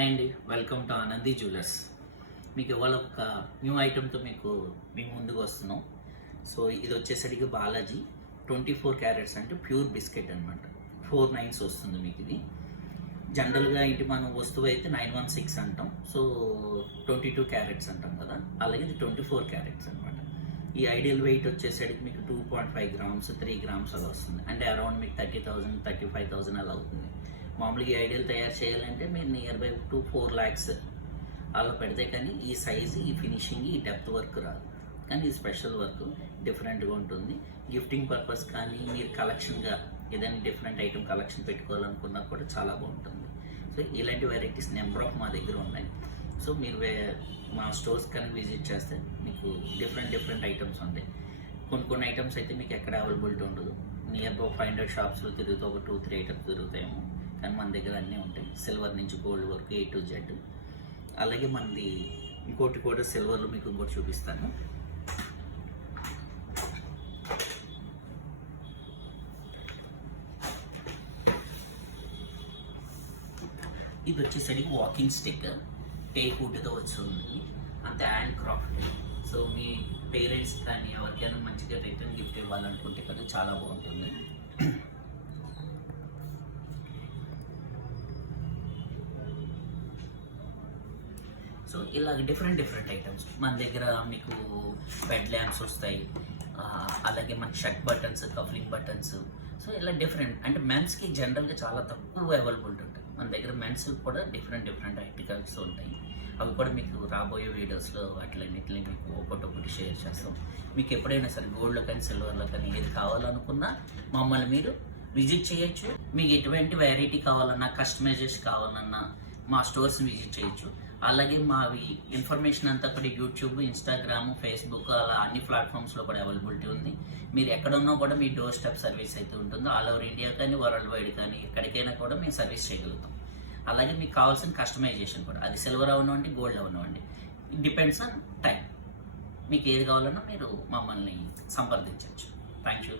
Hi అండి, welcome to Anandi jewellers. మీకు ఇవాళ ఒక న్యూ ఐటెంతో మేము ముందుకు వస్తున్నాం. సో ఇది వచ్చేసరికి బాలాజీ 24 క్యారెట్స్ అంటే ప్యూర్ బిస్కెట్ అనమాట. 4 9s వస్తుంది మీకు. ఇది జనరల్గా ఇంటి మనం వస్తువు అయితే 916 అంటాం, సో 22 క్యారెట్స్ అంటాం కదా, అలాగే ఇది 24 క్యారెట్స్ అనమాట. ఈ ఐడియల్ వెయిట్ వచ్చేసరికి మీకు 2.5 grams 3 grams అలా వస్తుంది, అంటే అరౌండ్ మీకు 30,000 35,000 అలా అవుతుంది. మామూలుగా ఈ ఐడియల్ తయారు చేయాలంటే మీరు నియర్ బై 2-4 lakhs అలా పెడితే కానీ ఈ సైజు, ఈ ఫినిషింగ్, ఈ డెప్త్ వర్క్ రాదు. కానీ ఈ స్పెషల్ వర్క్ డిఫరెంట్గా ఉంటుంది. గిఫ్టింగ్ పర్పస్ కానీ మీరు కలెక్షన్గా ఏదైనా డిఫరెంట్ ఐటమ్ కలెక్షన్ పెట్టుకోవాలనుకున్నా కూడా చాలా బాగుంటుంది. సో ఇలాంటి వెరైటీస్ నెంబర్ ఆఫ్ మా దగ్గర ఉన్నాయి. సో మీరు మా స్టోర్స్ కానీ విజిట్ చేస్తే మీకు డిఫరెంట్ ఐటమ్స్ ఉంటాయి. కొన్ని ఐటమ్స్ అయితే మీకు ఎక్కడ అవైలబిలిటీ ఉండదు. నియర్ బై 500 షాప్స్లో తిరుగుతూ ఒక 2-3 ఐటమ్స్ తిరుగుతాయేమో, కానీ మన దగ్గర అన్నీ ఉంటాయి. సిల్వర్ నుంచి గోల్డ్ వరకు A to Z. అలాగే మనది ఇంకోటి కూడా సిల్వర్లో మీకు ఇంకోటి చూపిస్తాను. ఇది వచ్చేసరికి వాకింగ్ స్టిక్, టేక్ వుడ్తో వచ్చింది, అంతే హ్యాండ్ క్రాఫ్ట్. సో మీ పేరెంట్స్ కానీ ఎవరికైనా మంచిగా రిటర్న్ గిఫ్ట్ ఇవ్వాలనుకుంటే కదా చాలా బాగుంటుంది. సో ఇలాగ డిఫరెంట్ ఐటమ్స్ మన దగ్గర మీకు బెడ్ ల్యాంప్స్ వస్తాయి, అలాగే మన షర్ట్ బటన్స్, కఫ్లింగ్ బటన్స్. సో ఇలా డిఫరెంట్ అంటే మెన్స్కి జనరల్గా చాలా తక్కువ అవైలబిలిటీ ఉంటాయి. మన దగ్గర మెన్స్ కూడా డిఫరెంట్ ఆర్టికల్స్ ఉంటాయి. అవి కూడా మీకు రాబోయే వీడియోస్లో వాటిలన్నింటినీ మీకు ఒకటి షేర్ చేస్తాం. మీకు ఎప్పుడైనా సరే గోల్డ్లో కానీ సిల్వర్లో కానీ ఏది కావాలనుకున్నా మమ్మల్ని మీరు విజిట్ చేయొచ్చు. మీకు ఎటువంటి వెరైటీ కావాలన్నా, కస్టమైజేషన్ కావాలన్నా మా స్టోర్స్ని విజిట్ చేయొచ్చు. అలాగే మావి ఇన్ఫర్మేషన్ అంతా కూడా యూట్యూబ్, ఇన్స్టాగ్రామ్, ఫేస్బుక్ అలా అన్ని ప్లాట్ఫామ్స్లో కూడా అవైలబిలిటీ ఉంది. మీరు ఎక్కడున్నా కూడా మీ డోర్ స్టెప్ సర్వీస్ అయితే ఉంటుంది. ఆల్ ఓవర్ ఇండియా కానీ వరల్డ్ వైడ్ కానీ ఎక్కడికైనా కూడా మేము సర్వీస్ చేయగలుగుతాం. అలాగే మీకు కావాల్సిన కస్టమైజేషన్ కూడా, అది సిల్వర్ అవనివ్వండి, గోల్డ్ అవనివ్వండి, ఇట్ డిపెండ్స్ ఆన్ టైం. మీకు ఏది కావాలన్నా మీరు మమ్మల్ని సంప్రదించవచ్చు. Thank you.